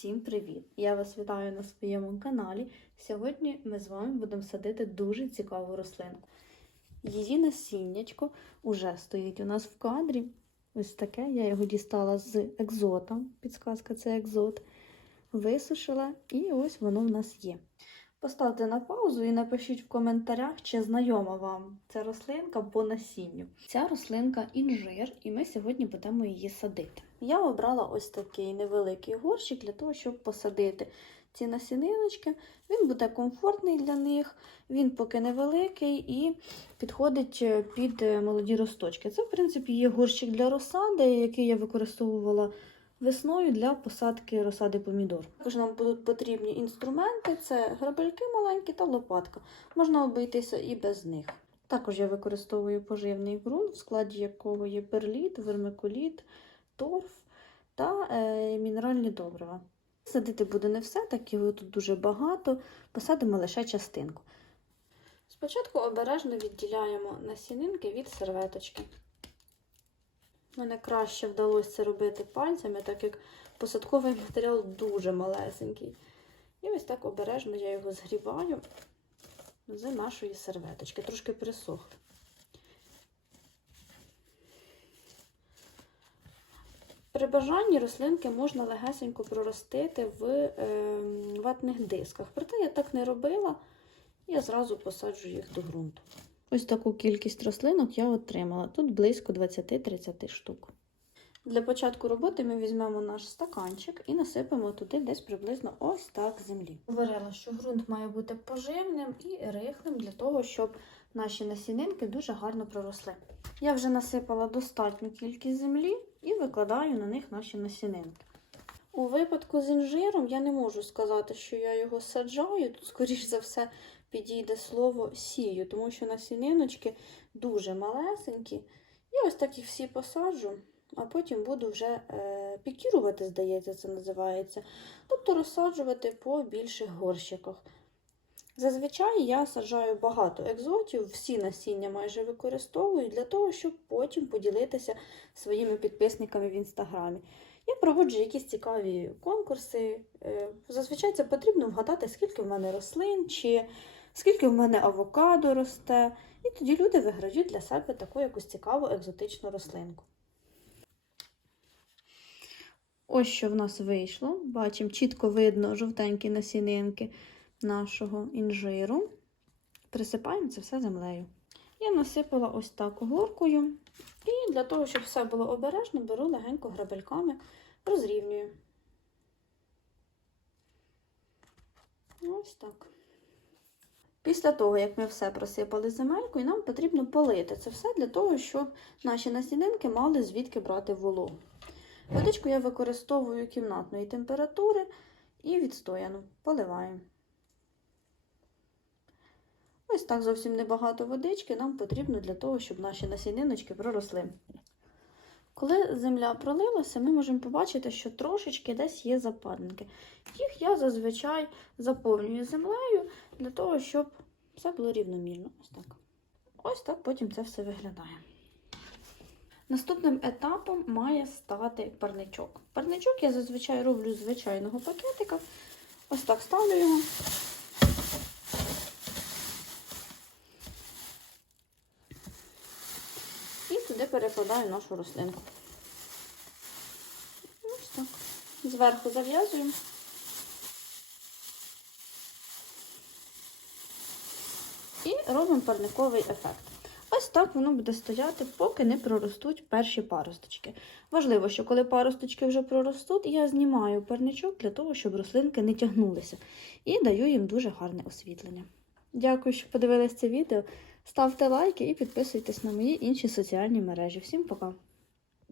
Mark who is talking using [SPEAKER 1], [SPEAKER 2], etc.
[SPEAKER 1] Всім привіт! Я вас вітаю на своєму каналі. Сьогодні ми з вами будемо садити дуже цікаву рослинку. Її насіннячко уже стоїть у нас в кадрі. Ось таке. Я його дістала з екзота. Підсказка це екзот. Висушила, і ось воно в нас є. Поставте на паузу і напишіть в коментарях, чи знайома вам ця рослинка по насінню. Ця рослинка інжир, і ми сьогодні будемо її садити. Я обрала ось такий невеликий горщик для того, щоб посадити ці насіниночки. Він буде комфортний для них, він поки невеликий і підходить е, під е, молоді росточки. Це, в принципі, є горщик для розсади, який я використовувала весною для посадки розсади помідор. Також нам будуть потрібні інструменти: це грабельки маленькі та лопатка. Можна обійтися і без них. Також я використовую поживний ґрунт, в складі якого є перліт, вермикуліт, торф та е, мінеральні добрива. Садити буде не все, так його тут дуже багато, посадимо лише частинку. Спочатку обережно відділяємо насінинки від серветочки. Мене краще вдалося це робити пальцями, так як посадковий матеріал дуже малесенький. І ось так обережно я його згрібаю з нашої серветочки. Трошки присох. При бажанні рослинки можна легесенько проростити в е, ватних дисках. Проте я так не робила, я зразу посаджу їх до ґрунту. Ось таку кількість рослинок я отримала. Тут близько 20-30 штук. Для початку роботи ми візьмемо наш стаканчик і насипемо туди десь приблизно ось так землі. Говорила, що ґрунт має бути поживним і рихлим для того, щоб наші насінинки дуже гарно проросли. Я вже насипала достатню кількість землі і викладаю на них наші насінинки. У випадку з інжиром я не можу сказати, що я його саджаю. Тут, скоріш за все, підійде слово сію, тому що насіниночки дуже малесенькі. І ось так їх всі посаджу, а потім буду вже е, пікірувати, здається, це називається. Тобто розсаджувати по більших горщиках. Зазвичай я саджаю багато екзотів, всі насіння майже використовую для того, щоб потім поділитися своїми підписниками в інстаграмі. Я проводжу якісь цікаві конкурси. Е, Зазвичай це потрібно вгадати, скільки в мене рослин, чи скільки в мене авокадо росте. І тоді люди виграють для себе таку якусь цікаву екзотичну рослинку. Ось що в нас вийшло. Бачимо, чітко видно жовтенькі насінинки нашого інжиру. Присипаємо це все землею. Я насипала ось так горкою. І для того, щоб все було обережно, беру легенько грабельками, розрівнюю. Ось так. Після того, як ми все просипали земелькою, нам потрібно полити це все для того, щоб наші насінинки мали звідки брати вологу. Водичку я використовую кімнатної температури і відстояну. Поливаємо. Ось так зовсім небагато водички нам потрібно для того, щоб наші насіниночки проросли. Коли земля пролилася, ми можемо побачити, що трошечки десь є западинки. Їх я зазвичай заповнюю землею для того, щоб все було рівномірно. Ось так. Ось так потім це все виглядає. Наступним етапом має стати парничок. Парничок я зазвичай роблю звичайного пакетика. Ось так ставлю його. Туди перекладаю нашу рослинку. Ось так. Зверху зав'язуємо. І робимо парниковий ефект. Ось так воно буде стояти, поки не проростуть перші паросточки. Важливо, що коли паросточки вже проростуть, я знімаю парничок для того, щоб рослинки не тягнулися. І даю їм дуже гарне освітлення. Дякую, що подивилися це відео. Ставте лайки і підписуйтесь на мої інші соціальні мережі. Всім пока!